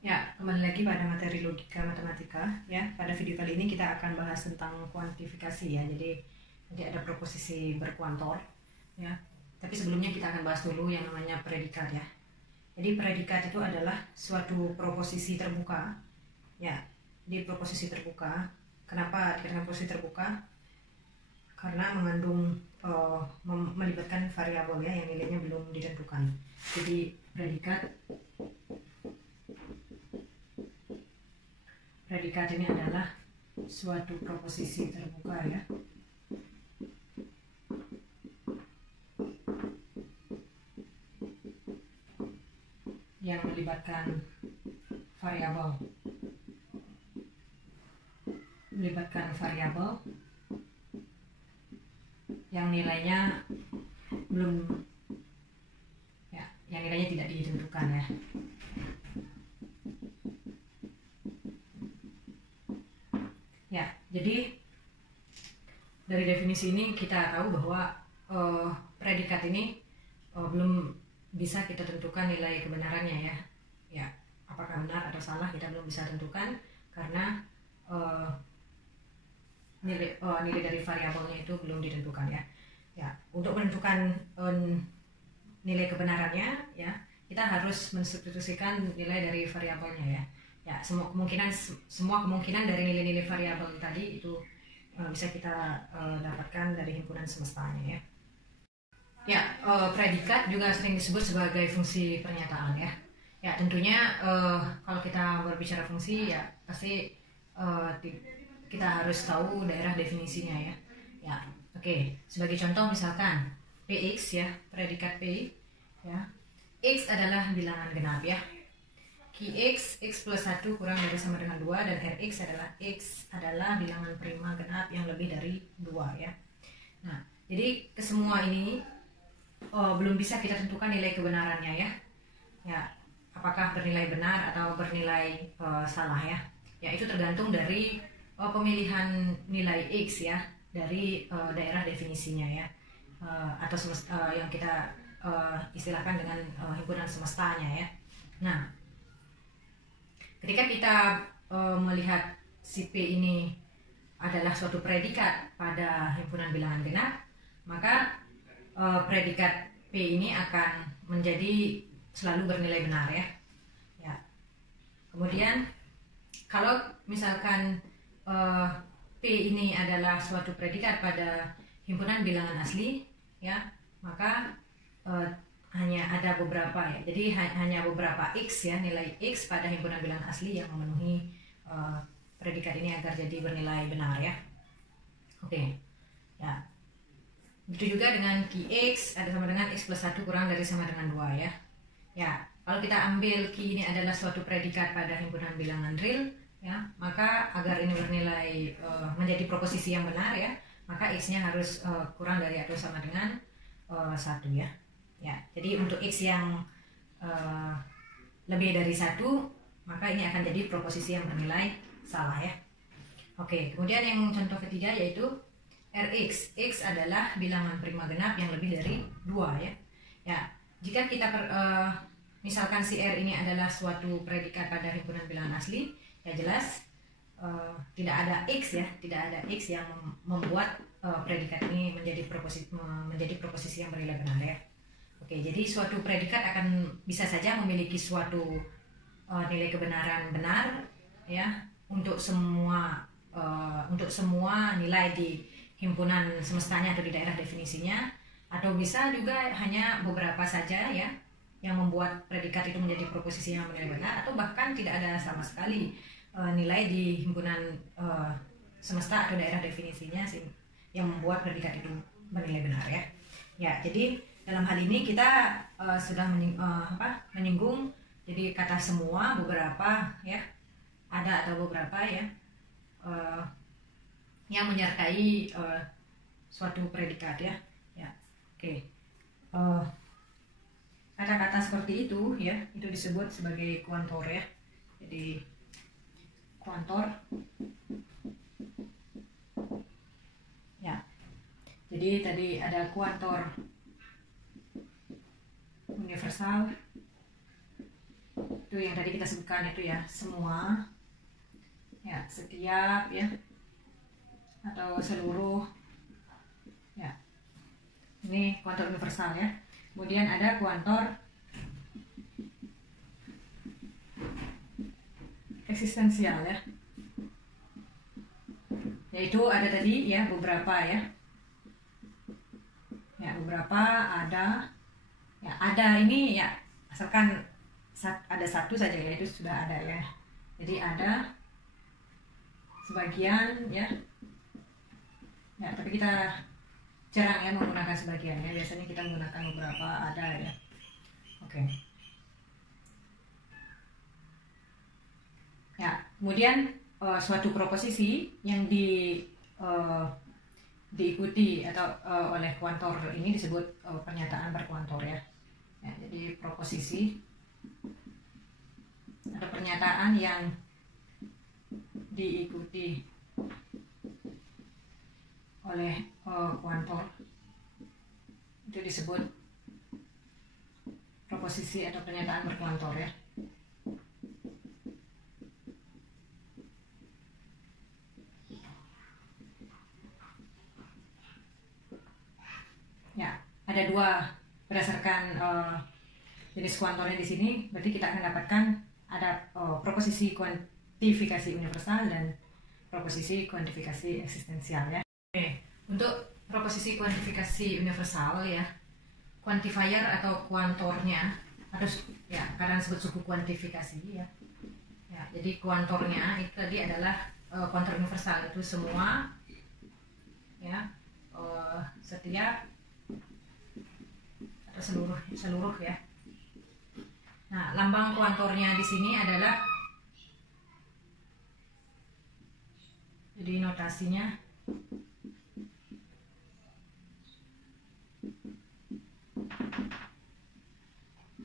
Ya, kembali lagi pada materi logika matematika ya. Pada video kali ini kita akan bahas tentang kuantifikasi ya. Jadi nanti ada proposisi berkuantor ya. Tapi sebelumnya kita akan bahas dulu yang namanya predikat ya. Jadi predikat itu adalah suatu proposisi terbuka ya. Di proposisi terbuka. Kenapa dikatakan proposisi terbuka? Karena mengandung melibatkan variabel ya yang nilainya belum ditentukan. Jadi predikat ini adalah suatu proposisi terbuka ya. Yang melibatkan variabel. Yang nilainya belum ya, yang nilainya tidak ditentukan ya. Ya, jadi dari definisi ini kita tahu bahwa predikat ini belum bisa kita tentukan nilai kebenarannya ya. Ya, apakah benar atau salah kita belum bisa tentukan karena nilai dari variabelnya itu belum ditentukan ya. Ya, untuk menentukan nilai kebenarannya ya, kita harus mensubstitusikan nilai dari variabelnya ya. Ya, semua kemungkinan dari nilai-nilai variabel tadi itu bisa kita dapatkan dari himpunan semestanya ya. Ya, predikat juga sering disebut sebagai fungsi pernyataan ya. Ya, tentunya kalau kita berbicara fungsi ya pasti kita harus tahu daerah definisinya ya. Ya, oke. Sebagai contoh misalkan Px ya, predikat P ya. X adalah bilangan genap ya. Qx, x plus 1 kurang dari sama dengan 2 dan Rx adalah bilangan prima genap yang lebih dari 2 ya. Nah, jadi kesemua ini belum bisa kita tentukan nilai kebenarannya ya. Ya, apakah bernilai benar atau bernilai salah ya. Ya, itu tergantung dari pemilihan nilai X ya dari daerah definisinya ya. Atau yang kita istilahkan dengan himpunan semestanya ya. Nah, ketika kita melihat si P ini adalah suatu predikat pada himpunan bilangan genap, maka predikat P ini akan menjadi selalu bernilai benar ya. Ya. Kemudian kalau misalkan P ini adalah suatu predikat pada himpunan bilangan asli ya, maka hanya ada beberapa ya. Jadi hanya beberapa X ya, nilai X pada himpunan bilangan asli yang memenuhi predikat ini agar jadi bernilai benar ya. Oke. Ya. Begitu juga dengan Qx ada sama dengan X plus 1 kurang dari sama dengan 2 ya. Ya, kalau kita ambil Q ini adalah suatu predikat pada himpunan bilangan real ya, maka agar ini bernilai menjadi proposisi yang benar ya, maka X-nya harus kurang dari atau sama dengan 1 ya. Ya, jadi untuk X yang lebih dari 1, maka ini akan jadi proposisi yang bernilai salah ya. Oke, kemudian yang contoh ketiga yaitu Rx. X adalah bilangan prima genap yang lebih dari 2 ya. Ya, jika kita misalkan si R ini adalah suatu predikat pada himpunan bilangan asli, ya jelas tidak ada X ya, tidak ada X yang membuat predikat ini menjadi proposisi yang bernilai benar ya. Oke, jadi suatu predikat akan bisa saja memiliki suatu nilai kebenaran benar ya untuk semua nilai di himpunan semestanya atau di daerah definisinya, atau bisa juga hanya beberapa saja ya yang membuat predikat itu menjadi proposisi yang bernilai benar, atau bahkan tidak ada sama sekali nilai di himpunan semesta atau daerah definisinya yang membuat predikat itu bernilai benar ya. Ya, jadi dalam hal ini kita sudah menyinggung jadi kata semua, beberapa ya, ada atau beberapa ya yang menyertai suatu predikat ya. Ya, oke. Kata-kata seperti itu ya, itu disebut sebagai kuantor ya. Jadi kuantor ya. Jadi tadi ada kuantor universal, Itu yang tadi kita sebutkan itu ya, semua, ya, setiap, ya, atau seluruh, ya. Ini kuantor universal ya. Kemudian ada kuantor eksistensial ya. Yaitu ada tadi ya beberapa ya. Ya, beberapa ada. Ya, ada ini ya, asalkan ada satu saja ya, itu sudah ada ya. Jadi ada sebagian ya. Ya, tapi kita jarang ya menggunakan sebagian ya. Biasanya kita menggunakan beberapa, ada ya. Oke. Ya, kemudian suatu proposisi yang diikuti atau oleh kuantor ini disebut pernyataan berkuantor ya. Ya, jadi proposisi atau pernyataan yang diikuti oleh kuantor itu disebut proposisi atau pernyataan berkuantor ya. Ya, ada dua berdasarkan jenis kuantornya di sini. Berarti kita akan dapatkan ada proposisi kuantifikasi universal dan proposisi kuantifikasi eksistensial ya. Oke, untuk proposisi kuantifikasi universal ya, quantifier atau kuantornya atau ya kadang disebut suku kuantifikasi ya. Ya, jadi kuantornya itu tadi adalah kuantor universal, itu semua ya, setiap atau seluruh ya. Nah, lambang kuantornya di sini adalah, jadi notasinya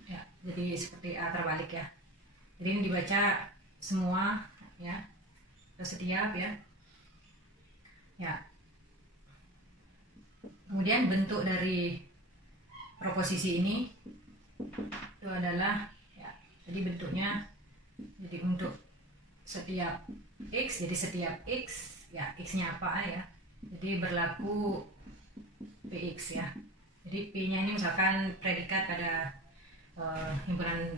ya, jadi seperti A terbalik ya. Jadi ini dibaca semua ya, atau setiap ya. Ya. Kemudian bentuk dari proposisi ini itu adalah ya, jadi bentuknya, jadi untuk setiap X, jadi setiap X ya, X-nya apa ya, jadi berlaku PX ya. Jadi P-nya ini misalkan predikat pada himpunan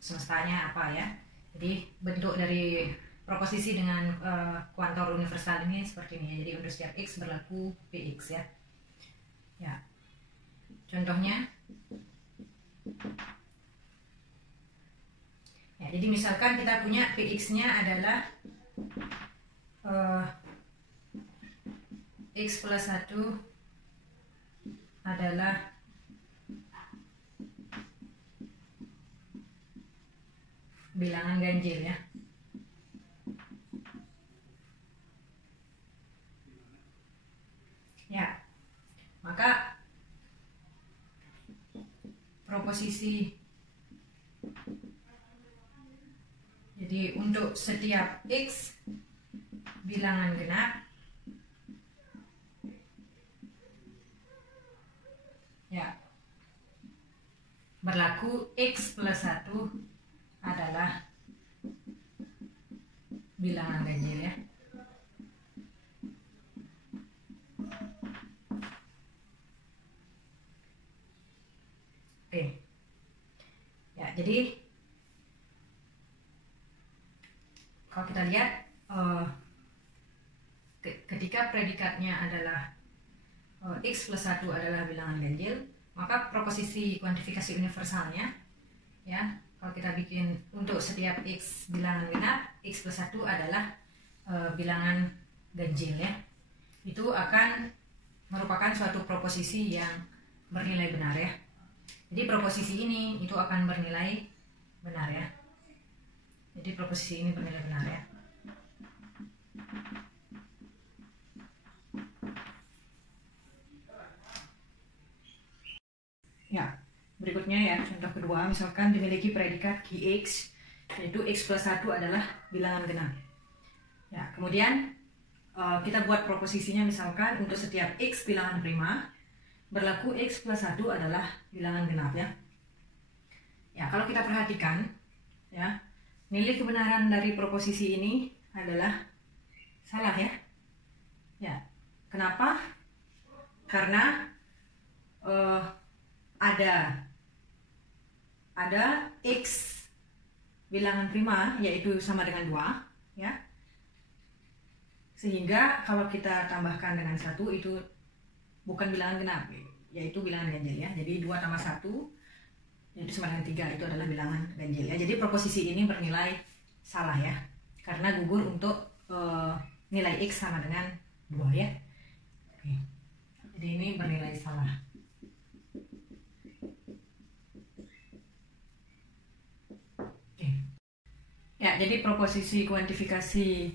semestanya apa ya. Jadi bentuk dari proposisi dengan kuantor universal ini seperti ini ya. Jadi untuk setiap X berlaku PX ya. Ya, contohnya ya, jadi misalkan kita punya PX-nya adalah X plus 1 adalah bilangan ganjil ya. Ya, maka proposisi, jadi untuk setiap X bilangan genap ya, berlaku X plus 1 adalah bilangan ganjil ya. Oke. Ya, jadi kalau kita lihat ketika predikatnya adalah X plus 1 adalah bilangan ganjil, maka proposisi kuantifikasi universalnya ya, kalau kita bikin untuk setiap X bilangan genap, X plus 1 adalah bilangan ganjil ya. Itu akan merupakan suatu proposisi yang bernilai benar ya. Jadi proposisi ini itu akan bernilai benar ya. Jadi proposisi ini bernilai benar ya. Ya, berikutnya ya, contoh kedua, misalkan dimiliki predikat QX, yaitu X plus 1 adalah bilangan genap. Ya, kemudian kita buat proposisinya misalkan untuk setiap X bilangan prima, berlaku X plus 1 adalah bilangan genap ya. Ya, kalau kita perhatikan ya, nilai kebenaran dari proposisi ini adalah salah ya. Ya, kenapa? Karena ada X bilangan prima yaitu sama dengan 2 ya. Sehingga kalau kita tambahkan dengan 1 itu bukan bilangan genap, yaitu bilangan ganjil ya. Jadi 2 tambah 1 yaitu sama dengan 3 itu adalah bilangan ganjil ya. Jadi proposisi ini bernilai salah ya. Karena gugur untuk nilai X sama dengan 2 ya. Oke. Jadi ini bernilai salah. Oke. Ya, jadi proposisi kuantifikasi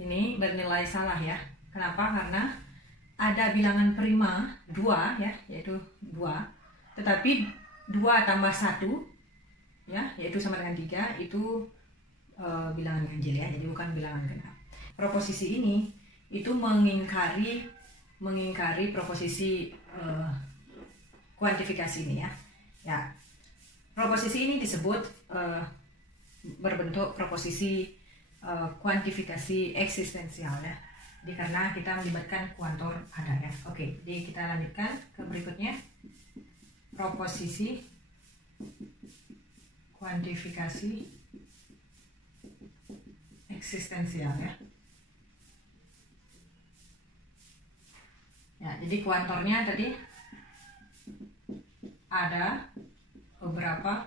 ini bernilai salah ya. Kenapa? Karena ada bilangan prima 2 ya, yaitu 2. Tetapi 2 tambah 1 ya, yaitu sama dengan 3 itu bilangan ganjil ya. Jadi bukan bilangan genap. Proposisi ini itu mengingkari proposisi kuantifikasi ini ya. Ya, proposisi ini disebut berbentuk proposisi kuantifikasi eksistensial ya. Jadi karena kita melibatkan kuantor ada ya. Oke, jadi kita lanjutkan ke berikutnya. Proposisi kuantifikasi eksistensial ya. Ya, jadi kuantornya tadi ada beberapa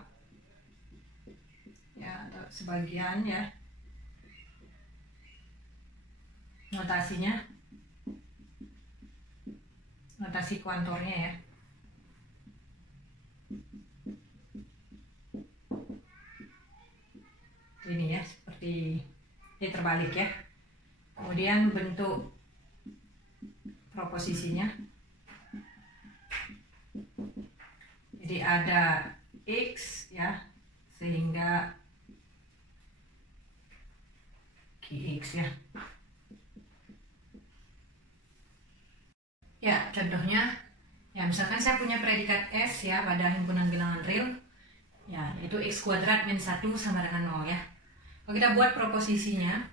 ya, atau sebagian ya. Notasinya, notasi kuantornya ya. Ini ya, seperti ini terbalik ya. Kemudian bentuk proposisinya. Jadi ada X ya, sehingga QX ya. Ya, contohnya ya misalkan saya punya predikat S ya pada himpunan bilangan real ya, yaitu X kuadrat min 1 sama dengan 0 ya. Kalau kita buat proposisinya,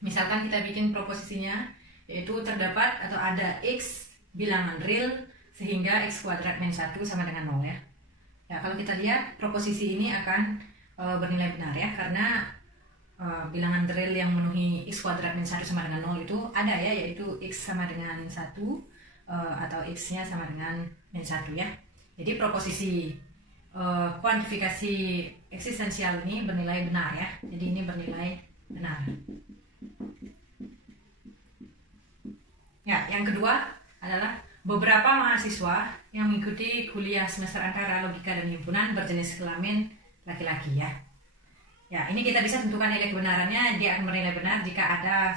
misalkan kita bikin proposisinya yaitu terdapat atau ada X bilangan real sehingga X kuadrat min 1 sama dengan 0 ya. Ya, kalau kita lihat proposisi ini akan bernilai benar ya, karena bilangan real yang memenuhi X kuadrat min 1 sama dengan 0 itu ada ya, yaitu X sama dengan 1 atau X-nya sama dengan min 1 ya. Jadi proposisi kuantifikasi eksistensial ini bernilai benar ya. Jadi ini bernilai benar. Ya, yang kedua adalah beberapa mahasiswa yang mengikuti kuliah semester antara logika dan himpunan berjenis kelamin laki-laki ya. Ya, ini kita bisa tentukan nilai kebenarannya, dia akan bernilai benar jika ada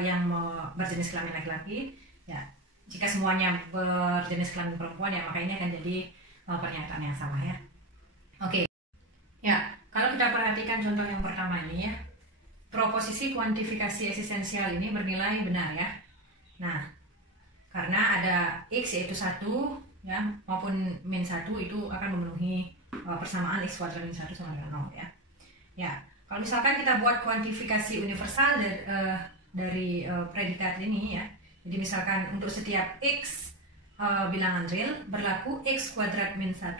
yang berjenis kelamin laki-laki. Ya, jika semuanya berjenis kelamin perempuan ya, maka ini akan jadi pernyataan yang salah ya. Oke. Ya, kalau kita perhatikan contoh yang pertama ini ya, proposisi kuantifikasi eksistensial ini bernilai benar ya. Nah, karena ada X yaitu 1 ya maupun min 1 itu akan memenuhi persamaan X kuadrat min 1 sama dengan 0 ya. Ya, kalau misalkan kita buat kuantifikasi universal dari predikat ini ya. Jadi misalkan untuk setiap X bilangan real berlaku X kuadrat min 1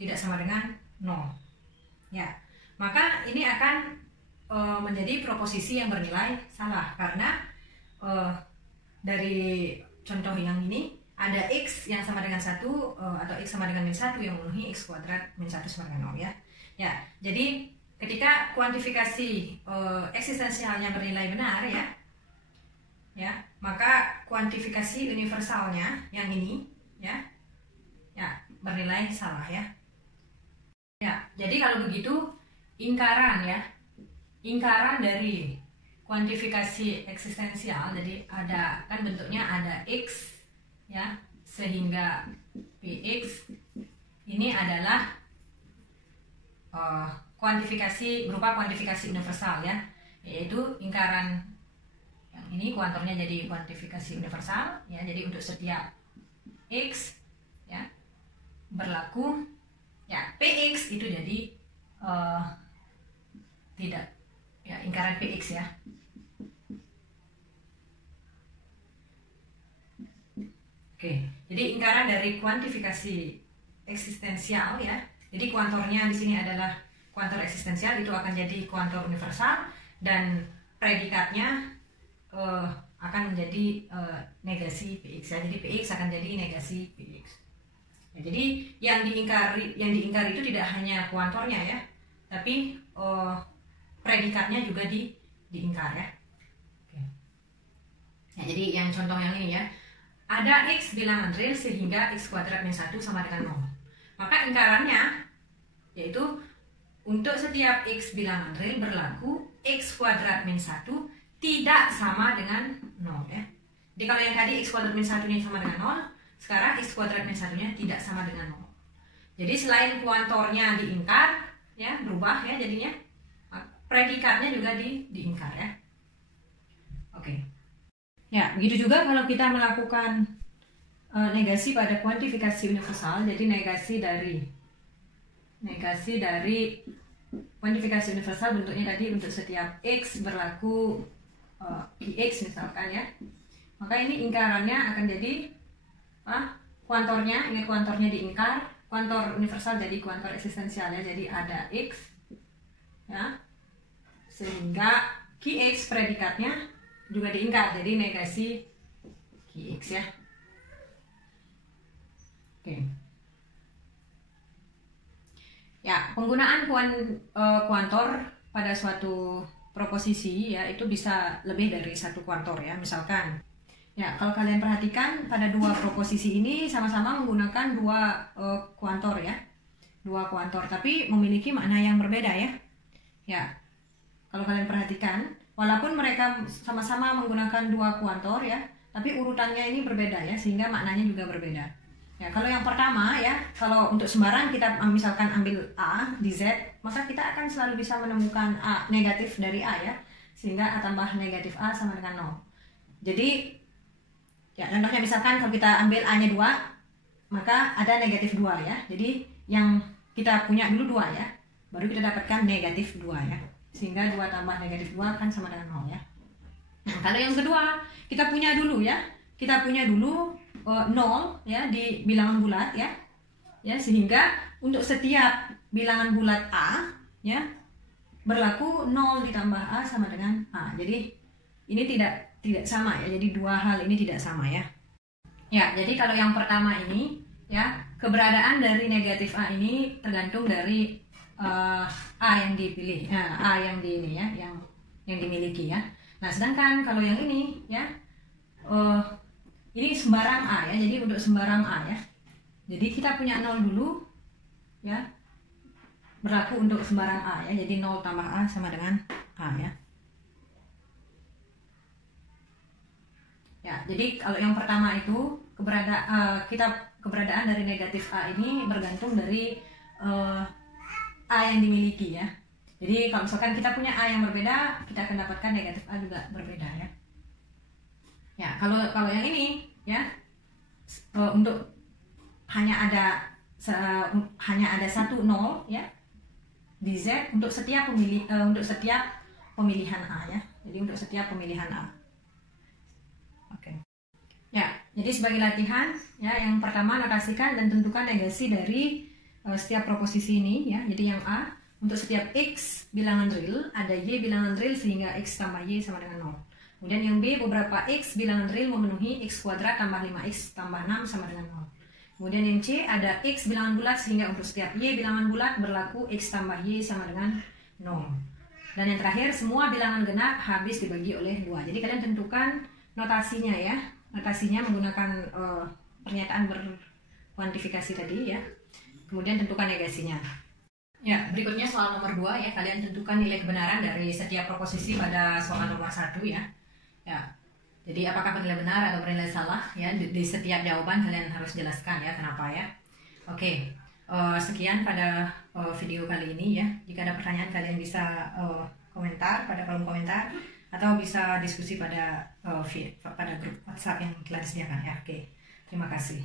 tidak sama dengan 0. Ya, maka ini akan menjadi proposisi yang bernilai salah karena dari contoh yang ini ada X yang sama dengan 1 atau X sama dengan min 1 yang memenuhi X kuadrat min 1 sama dengan 0 ya. Ya, jadi ketika kuantifikasi eksistensialnya bernilai benar ya, maka kuantifikasi universalnya yang ini ya bernilai salah ya. Ya, jadi kalau begitu ingkaran dari kuantifikasi eksistensial, jadi ada kan bentuknya ada X ya sehingga Px ini adalah kuantifikasi berupa kuantifikasi universal ya, yaitu ingkaran yang ini kuantornya jadi kuantifikasi universal ya, jadi untuk setiap X ya berlaku ya Px itu jadi tidak. Ya, ingkaran Px ya. Oke, jadi ingkaran dari kuantifikasi eksistensial ya. Jadi kuantornya di sini adalah kuantor eksistensial, itu akan jadi kuantor universal, dan predikatnya akan menjadi negasi Px ya. Jadi Px akan jadi negasi Px. Ya, jadi yang diingkari itu tidak hanya kuantornya ya, tapi predikatnya juga diingkar ya. Oke. Ya, jadi yang contoh yang ini ya, ada x bilangan real sehingga x kuadrat min 1 sama dengan 0. Maka ingkarannya yaitu untuk setiap x bilangan real berlaku x kuadrat min 1 tidak sama dengan 0 ya. Jadi kalau yang tadi x kuadrat min 1-nya sama dengan 0, sekarang x kuadrat min 1-nya tidak sama dengan 0. Jadi selain kuantornya diingkar ya, berubah ya jadinya, predikatnya juga diingkar ya. Oke. Ya, begitu juga kalau kita melakukan negasi pada kuantifikasi universal. Jadi negasi dari kuantifikasi universal bentuknya tadi untuk setiap x berlaku Px misalkan ya. Maka ini ingkarannya akan jadi kuantornya, ingat kuantornya diingkar, kuantor universal jadi kuantor eksistensial ya. Jadi ada x ya, sehingga Qx predikatnya juga diingkar, jadi negasi Qx ya. Oke. Ya, penggunaan kuantor pada suatu proposisi ya itu bisa lebih dari satu kuantor ya. Misalkan ya, kalau kalian perhatikan pada dua proposisi ini sama-sama menggunakan dua kuantor ya. Dua kuantor tapi memiliki makna yang berbeda ya. Ya. Kalau kalian perhatikan, walaupun mereka sama-sama menggunakan dua kuantor ya, tapi urutannya ini berbeda ya, sehingga maknanya juga berbeda. Ya, kalau yang pertama ya, kalau untuk sembarang kita misalkan ambil A di Z, maka kita akan selalu bisa menemukan A negatif dari A ya, sehingga A tambah negatif A sama dengan 0. Jadi, ya contohnya misalkan kalau kita ambil A-nya 2, maka ada negatif 2 ya. Jadi yang kita punya dulu 2 ya, baru kita dapatkan negatif 2 ya. Sehingga 2 tambah negatif 2 kan sama dengan 0 ya. Nah, kalau yang kedua, kita punya dulu ya. Kita punya dulu 0 ya di bilangan bulat ya. Ya, sehingga untuk setiap bilangan bulat A ya berlaku 0 ditambah A sama dengan A. Jadi ini tidak sama ya. Jadi dua hal ini tidak sama ya. Ya, jadi kalau yang pertama ini ya, keberadaan dari negatif A ini tergantung dari A yang dipilih, A yang di ini ya, yang dimiliki ya. Nah, sedangkan kalau yang ini ya, ini sembarang A ya, jadi untuk sembarang A ya. Jadi kita punya 0 dulu ya, berlaku untuk sembarang A ya, jadi 0 tambah A sama dengan A ya. Ya, jadi kalau yang pertama itu keberadaan dari negatif A ini bergantung dari A yang dimiliki ya. Jadi kalau misalkan kita punya A yang berbeda, kita akan dapatkan negatif A juga berbeda ya. Ya, kalau yang ini ya, untuk hanya ada satu 0 ya di Z untuk setiap pemilihan A ya. Jadi untuk setiap pemilihan A. Oke. Ya, jadi sebagai latihan ya, yang pertama notasikan dan tentukan negasi dari setiap proposisi ini ya. Jadi yang A, untuk setiap X bilangan real ada Y bilangan real sehingga X tambah Y sama dengan 0. Kemudian yang B, beberapa X bilangan real memenuhi X kuadrat tambah 5X tambah 6 sama dengan 0. Kemudian yang C, ada X bilangan bulat sehingga untuk setiap Y bilangan bulat berlaku X tambah Y sama dengan 0. Dan yang terakhir, semua bilangan genap habis dibagi oleh 2. Jadi kalian tentukan notasinya ya. Notasinya menggunakan pernyataan berkuantifikasi tadi ya. Kemudian tentukan negasinya. Ya, berikutnya soal nomor 2 ya. Kalian tentukan nilai kebenaran dari setiap proposisi pada soal nomor 1 ya. Ya. Jadi apakah bernilai benar atau bernilai salah ya, di setiap jawaban kalian harus jelaskan ya kenapa ya. Oke. Sekian pada video kali ini ya. Jika ada pertanyaan kalian bisa komentar pada kolom komentar atau bisa diskusi pada grup WhatsApp yang telah disediakan ya. Oke. Terima kasih.